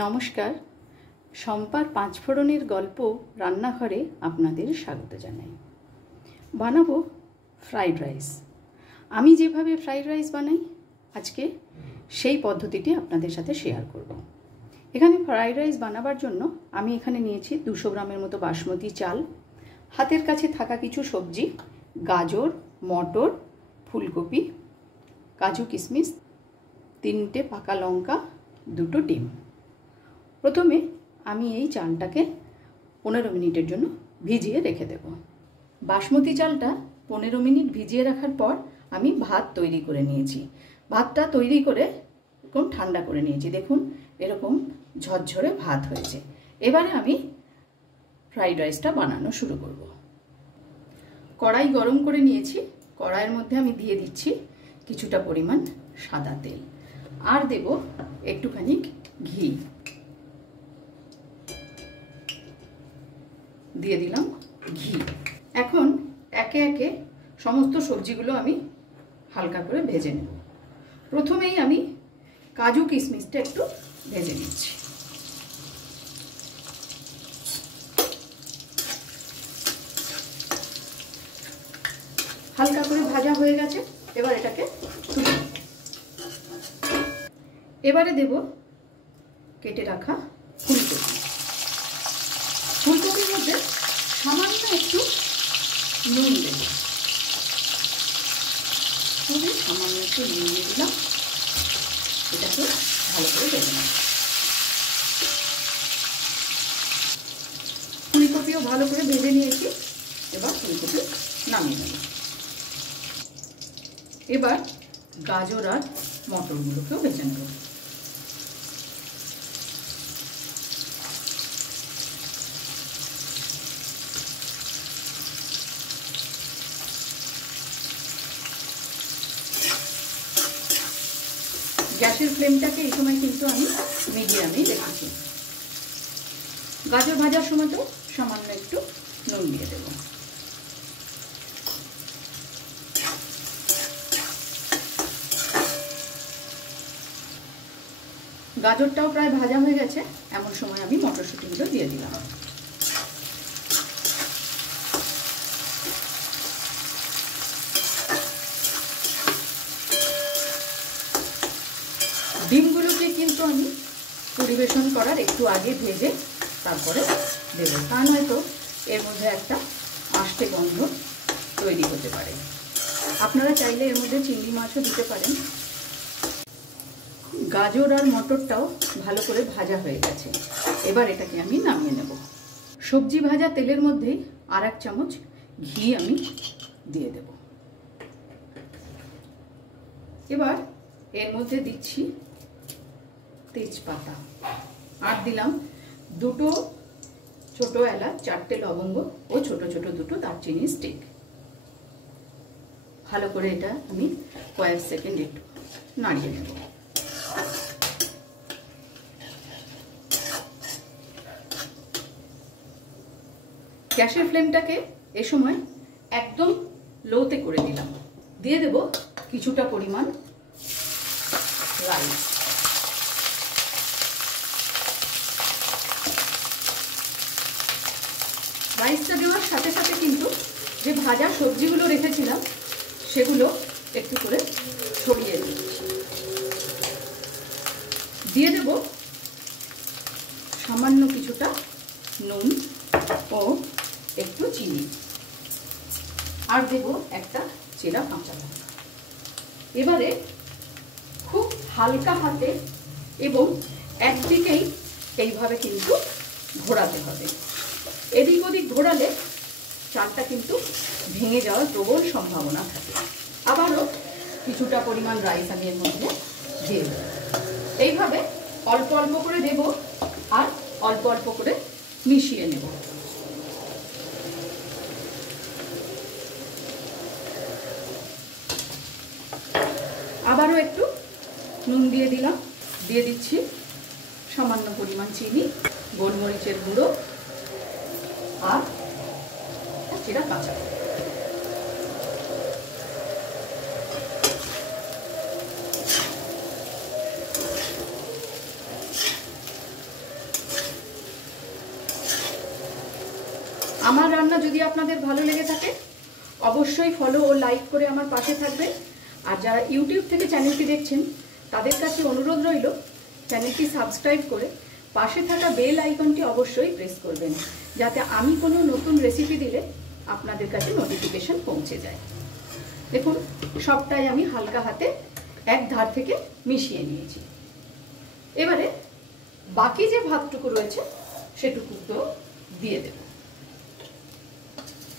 নমস্কার, শম্পার পাঁচফোড়নের গল্প রান্নাঘরে আপনাদের স্বাগত জানাই। বানাবো ফ্রাইড রাইস। আমি যেভাবে ফ্রাইড রাইস বানাই আজকে সেই পদ্ধতিটি আপনাদের সাথে শেয়ার করব। এখানে ফ্রাইড রাইস বানাবার জন্য আমি এখানে নিয়েছি 200 গ্রামের মতো বাসমতি চাল, হাতের কাছে থাকা কিছু সবজি, গাজর, মটর, ফুলকপি, কাজু কিশমিশ, 3টে পাকা লঙ্কা, 2টো ডিম। প্রথমে আমি এই চালটাকে 15 মিনিটের জন্য ভিজিয়ে রেখে দেব। বাসমতি চালটা 15 মিনিট ভিজিয়ে রাখার পর আমি ভাত তৈরি করে নিয়েছি। ভাতটা তৈরি করে এরকম ঠান্ডা করে নিয়েছি। দেখুন এরকম ঝরঝরে ভাত হয়েছে। এবারে আমি ফ্রাইড রাইসটা বানানো শুরু করব। কড়াই গরম করে নিয়েছি। কড়াইয়ের মধ্যে আমি দিয়ে দিচ্ছি কিছুটা পরিমাণ সাদা তেল, আর দেব একটুখানি ঘি। দিয়ে দিলাম ঘি। এখন একে একে সমস্ত সবজিগুলো আমি হালকা করে ভেজে নেব। প্রথমেই আমি কাজু কিশমিশটা একটু ভেজে নিচ্ছি। হালকা করে ভাজা হয়ে গেছে, এবার এটাকে তুলে। এবারে দেব কেটে রাখা ফুলকপি। ফুলকপির মধ্যে সামান্য একটু নুন দেব, খুবই সামান্য একটু নুন দিয়ে দিলাম। এটাকে ভালো করে ভেজে নেব। ফুলকপিও ভালো করে ভেজে নিয়েছি। এবার ফুলকপি নামিয়ে নেব। এবার গাজর আর মটরগুলোকেও ভেজে নেব। গ্যাসের ফ্লেমটাকে এই সময় কিন্তু আমি মিডিয়ামেই রেখেছি। গাজর ভাজার সময় তো সামান্য একটু নুন দিয়ে দেব। গাজরটাও প্রায় ভাজা হয়ে গেছে। এমন সময় আমি মটরশুঁটিগুলো দিয়ে দিলাম। ডিমগুলোকে কিন্তু আমি পরিবেশন করার একটু আগে ভেজে তারপরে দেবো, তা নয়তো এর মধ্যে একটা আষ্টে গন্ধ তৈরি হতে পারে। আপনারা চাইলে এর মধ্যে চিংড়ি মাছও দিতে পারেন। গাজর আর মটরটাও ভালো করে ভাজা হয়ে গেছে। এবার এটাকে আমি নামিয়ে নেব। সবজি ভাজা তেলের মধ্যেই আর 1 চামচ ঘি আমি দিয়ে দেব। এবার এর মধ্যে দিচ্ছি তেজপাতা, আর দিলাম 2টো ছোট এলাচ, 4টে লবঙ্গ ও ছোট ছোট 2টো দারচিনি স্টিক। ভালো করে এটা আমি কয়েক সেকেন্ড একটু নাড়িয়ে নেব। গ্যাসের ফ্লেমটাকে এ সময় একদম লোতে করে দিলাম। দিয়ে দেব কিছুটা পরিমাণ রাইস। রাইসটা দেওয়ার সাথে সাথে কিন্তু যে ভাজা সবজিগুলো রেখেছিলাম সেগুলো একটু করে ছড়িয়ে দিচ্ছি। দিয়ে দেব সামান্য কিছুটা নুন ও একটু চিনি, আর দেব একটা চেরা কাঁচা লঙ্কা। এবারে খুব হালকা হাতে এবং একদিকেই এইভাবে কিন্তু ঘোরাতে হবে। এদিক ওদিক ঘোরালে চালটা কিন্তু ভেঙে যাওয়ার প্রবল সম্ভাবনা থাকে। আবারও কিছুটা পরিমাণ রাইস আমি এর মধ্যে দিয়ে দেব। এইভাবে অল্প অল্প করে দেব আর অল্প অল্প করে মিশিয়ে নেব। আবারও একটু নুন দিয়ে দিলাম। দিয়ে দিচ্ছি সামান্য পরিমাণ চিনি, গোলমরিচের গুঁড়ো আর চেরা কাঁচা। আমার রান্না যদি আপনাদের ভালো লেগে থাকে অবশ্যই ফলো ও লাইক করে আমার পাশে থাকবেন। আর যারা ইউটিউব থেকে চ্যানেলটি দেখছেন তাদের কাছে অনুরোধ রইল চ্যানেলটি সাবস্ক্রাইব করে পাশে থাকা বেল আইকনটি অবশ্যই প্রেস করবেন, যাতে আমি কোনো নতুন রেসিপি দিলে আপনাদের কাছে নোটিফিকেশন পৌঁছে যায়। দেখুন সবটাই আমি হালকা হাতে এক ধার থেকে মিশিয়ে নিয়েছি। এবারে বাকি যে ভাতটুকু রয়েছে সেটুকু তো দিয়ে দেব।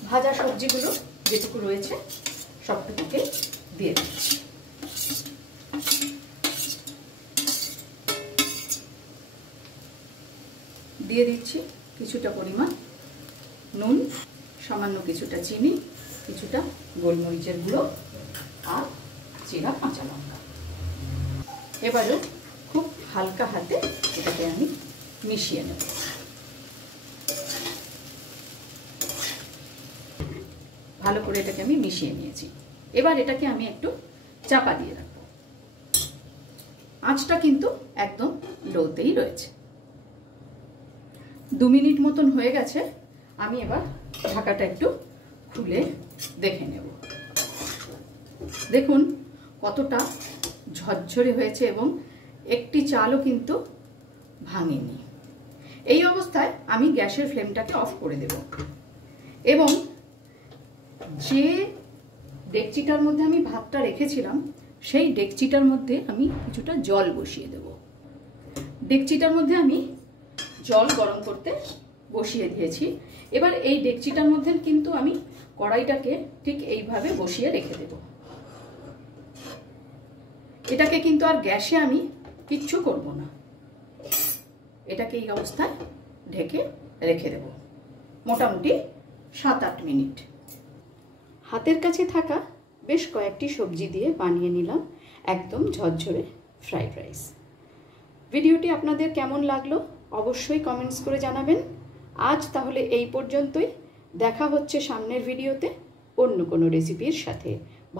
ভাজা সবজিগুলো যেটুকু রয়েছে সবটুকুকে দিয়ে দিচ্ছি। দিয়ে দিচ্ছি কিছুটা পরিমাণ নুন, সামান্য কিছুটা চিনি, কিছুটা গোলমরিচের গুঁড়ো আর চেরা কাঁচা লঙ্কা। এবারে খুব হালকা হাতে এটাকে আমি মিশিয়ে নেব। ভালো করে এটাকে আমি মিশিয়ে নিয়েছি। এবার এটাকে আমি একটু চাপা দিয়ে রাখবো। আঁচটা কিন্তু একদম লোতেই রয়েছে। 2 মিনিট মতন হয়ে গেছে। আমি এবার ঢাকাটা একটু খুলে দেখে নেব। দেখুন কতটা ঝরঝরে হয়েছে এবং একটি চালও কিন্তু ভাঙেনি। এই অবস্থায় আমি গ্যাসের ফ্লেমটাকে অফ করে দেব এবং যে ডেকচিটার মধ্যে আমি ভাতটা রেখেছিলাম সেই ডেকচিটার মধ্যে আমি কিছুটা জল বসিয়ে দেব। ডেকচিটার মধ্যে আমি জল গরম করতে বসিয়ে দিয়েছি। এবার এই ডেকচিটার মধ্যে কিন্তু আমি কড়াইটাকে ঠিক এইভাবে বসিয়ে রেখে দেব। এটাকে কিন্তু আর গ্যাসে আমি কিচ্ছু করব না, এটাকে এই অবস্থায় ঢেকে রেখে দেব মোটামুটি 7-8 মিনিট। হাতের কাছে থাকা বেশ কয়েকটি সবজি দিয়ে বানিয়ে নিলাম একদম ঝরঝরে ফ্রাইড রাইস। ভিডিওটি আপনাদের কেমন লাগলো অবশ্যই কমেন্টস করে জানাবেন। আজ তাহলে এই পর্যন্তই। দেখা হচ্ছে সামনের ভিডিওতে অন্য কোনো রেসিপির সাথে।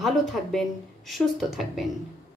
ভালো থাকবেন, সুস্থ থাকবেন।